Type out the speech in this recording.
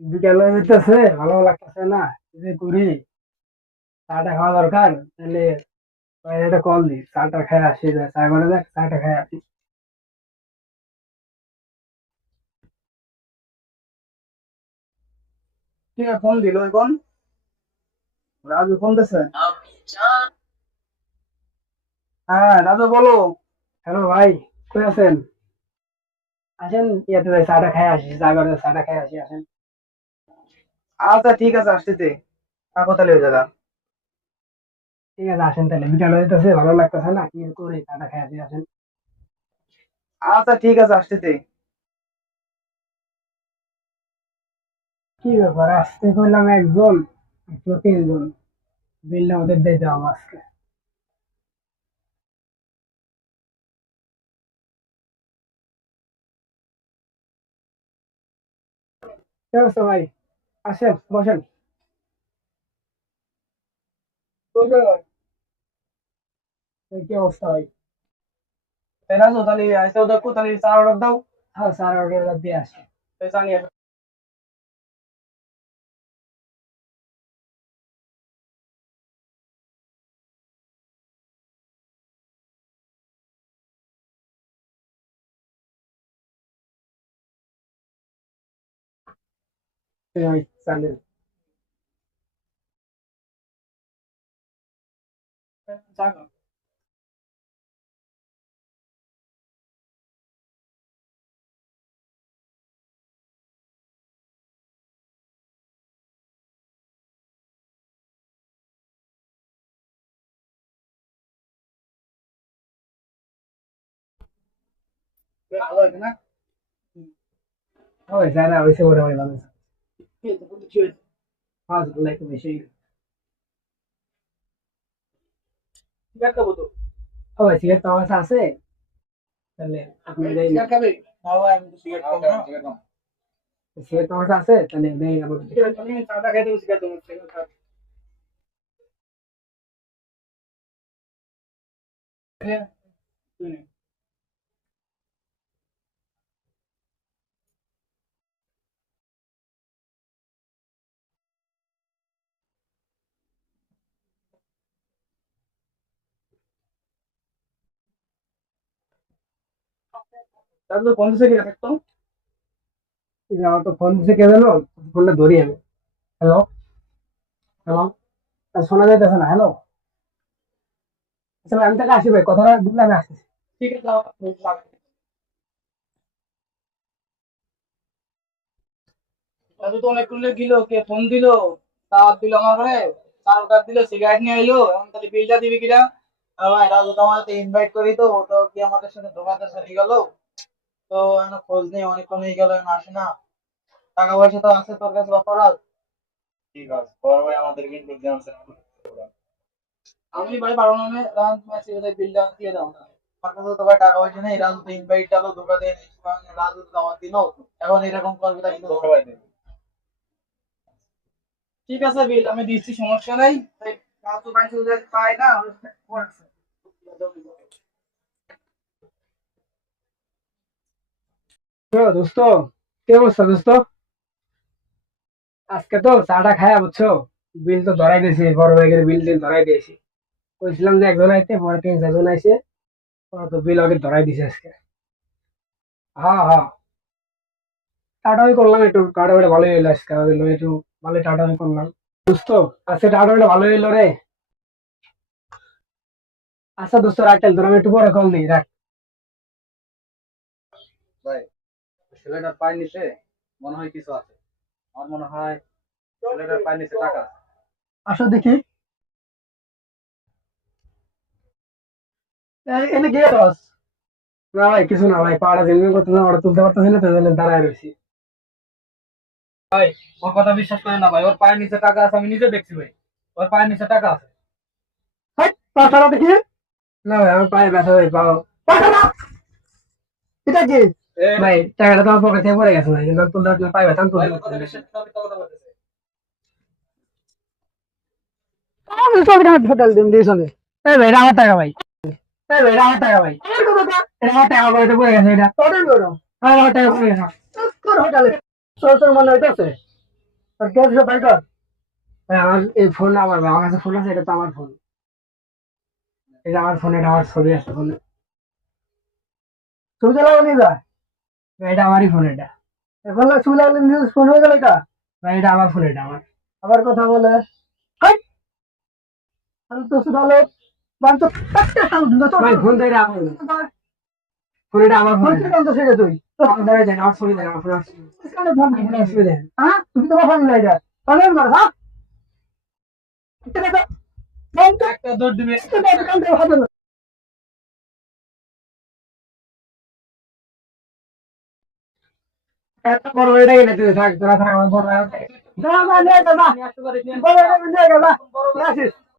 বিকেল হয়ে যেতেছে, ভালো লাগতেছে না। কি যে করি, চাটা খাওয়া দরকার। তাহলে একটা কল দি, চাটা খেয়ে আসি, চা করে দেখ, চাটা খেয়ে আসি। ঠিক আছে, ফোন দিল এখন। রাজু ফোন দিছে। হ্যাঁ রাজু বলো। হ্যালো ভাই, কই আছেন? আসেন, ইয়াতে যাই, চাটা খেয়ে আসি, চা করে চাটা খেয়ে আসি, আসেন। আচ্ছা ঠিক আছে, আসতেছে। তাহলে হয়ে যাবে। ঠিক আছে, আসেন তাহলে। বিকাল হয়ে যেতেছে, ভালো লাগতেছে না। কি করি, চাটা খেয়ে আসি, আসেন। আচ্ছা ঠিক আছে, আসতেছে। কি ব্যাপার, আসতে কইলাম একজন, আসলো তিনজন। বিলটা আমাদের দিতে হবে আজকে। কি অবস্থা ভাই? আসেন, বসেন। বসেন ভাই। এই কি অবস্থা ভাই? রাজু তাহলে আইসা দেখো, তাহলে চা অর্ডার দাও। হ্যাঁ, চার অর্ডার দিয়ে আসি। তো চা নিয়ে আসো। এই ভাই, চা নিন। চা খাও। ভালো হয়েছে না? ওই স্যার হয়েছে, মোটামুটি ভালো হয়েছে। কি হয়েছে? বন্ধু, কি হয়েছে? পাঁচ গুলো একটু বেশি। সিগারেট খাবো তো। ও ভাই, সিগারেট তো আমার কাছে আছে। তাহলে আপনি দেই না। সিগারেট খাবে? না ভাই, আমি তো সিগারেট খাবো না। সিগারেট তো আমার কাছে আছে, তাহলে দেই না বলতে। ঠিক আছে, আমি চাটা খাইতে হবে, সিগারেট দেবো, সিগারেট খাও। হ্যাঁ, তুই নে। তাহলে তো 50 সেকেন্ড থাকতো। ঠিক আছে, আমার তো ফোন দিছে, কে জানো? ফোনটা ধরি আমি। Hello, hello. শোনা যাইতেছে না, হ্যালো। আচ্ছা ভাই, আমি তাহলে আসি ভাই, কথাটা দিলে আমি আসতেছি। ঠিক আছে, দাদু তো অনেকক্ষণ গেল, কে ফোন দিল, দাওয়াত দিল আমার ঘরে, চার কাপ দিল, সিগারেট নিয়ে আইলো, এখন তাহলে বিলটা দিবি কিনা? ভাই রাজু তো আমাদের ইনভাইট করি, তো ও তো কি আমাদের সাথে ধোকাতে সাথে গেল। তো এখন খোঁজ নেই, অনেকক্ষণ হয়ে গেল, এখন আসে না। টাকা পয়সা তো আছে তোর কাছে অপরাধ। ঠিক আছে, বড় ভাই আমাদের কিন্তু জানছে না। আমি ভাই পারবো না, রান ম্যাচ বিলটা দিয়ে দাও না। আমার কাছে তো ভাই টাকা পয়সা নেই, রাজু তো ইনভাইট টালো ধোকা দিয়ে রাজু তো দাওয়াত দিল, এখন এরকম করবে তাই কিন্তু ধোকা পাই। ঠিক আছে, বিল আমি দিচ্ছি, সমস্যা নাই। এই রাজু ভাই শুধু যে পায় না, পড়ছে। দোস্ত, কি অবস্থা দোস্ত? আজকে তো চাটা খায়া বুঝছো, বিল তো ধরাই দিয়েছি, বড় ভাইয়ের বিল টিল ধরাই দিয়েছি। কইছিলাম যে একজন আইতে, পরে তিন চারজন আইছে। ওরা তো বিল আগে ধরাই দিছে আজকে। হ্যাঁ হ্যাঁ, টাটাই করলাম একটু, টাটা ওটা ভালোই হইলো আজকে, হইলো একটু ভালো টাটাই করলাম। দোস্ত, আজকে টাটা ওটা ভালোই হইলো রে। আচ্ছা দোস্ত, রাখ তাহলে, তোর আমি একটু পরে কল দিই, রাখ। ভাই, ছেলেটার পায়ের নিচে মনে হয় কিছু আছে। আমার মনে হয় ছেলেটার পায়ের নিচে টাকা আছে। আসো দেখি। এনে গিয়ে রস। না ভাই, কিছু না ভাই, পাড়া জিনিস করতে না, ওরা তুলতে পারতেছি না, তাই জন্য দাঁড়ায় রয়েছি। ভাই, ওর কথা বিশ্বাস করেন না ভাই, ওর পায়ের নিচে টাকা আছে, আমি নিজে দেখছি ভাই। ওর পায়ের নিচে টাকা আছে। হাই, পাখাটা দেখি। না ভাই, আমার পায়ে ব্যথা ভাই, পাও। পাখাটা, এটা কি? ভাই, টাকাটা তো আমার পকেট থেকে পড়ে গেছে ভাই, কিন্তু আমি তুলতে পারছি না, পায়ে ব্যথা, আমি তুলতে পারছি না। আমি সব টাকা টোটাল দিন দিয়েছি। এই ভাই, এটা আমার টাকা ভাই। এই ভাই, এটা আমার টাকা ভাই। এটা আমার টাকা পকেটে পড়ে গেছে, এটা টোটাল করো। আমার টাকা পড়ে গেছে। তোর হোটেলে সরসর মনে হইতেছে। আমার এই ফোন আমার কাছে ফোন আছে, এটা তো আমার ফোন। এটা আমার ফোন, এটা আমার ছবি আছে ফোনে। ছবি চালাবো নিয়ে যা। এটা আমারই ফোন, এটা এখন ছবি লাগলে নিউজ ফোন হয়ে গেল। এটা এটা আমার ফোন, এটা আমার। আবার কথা বলে হাই, আমি তো শুধু হলো বাঞ্চ একটা সাউন্ড না তো। ভাই ফোন দেয় আমার ফোন, এটা আমার ফোন। কি কাম তো সেটা তুই আমার ধরে দেন, আমার ছবি দেন, আমার ফোন আছে। কেন ফোন আমার ছবি দেন? হ্যাঁ তুমি তোমার ফোন লাই যা তাহলে মার। হ্যাঁ এটা একটা দৌড় দিবে। এটা কাম দেওয়া হবে না। এত বড় হয়ে গেলে তুই থাক, তোরা থাক, আমার বড় যা যা যা যা নিয়ে আসতে পারিস না। বড় হয়ে গেল, যা আসিস।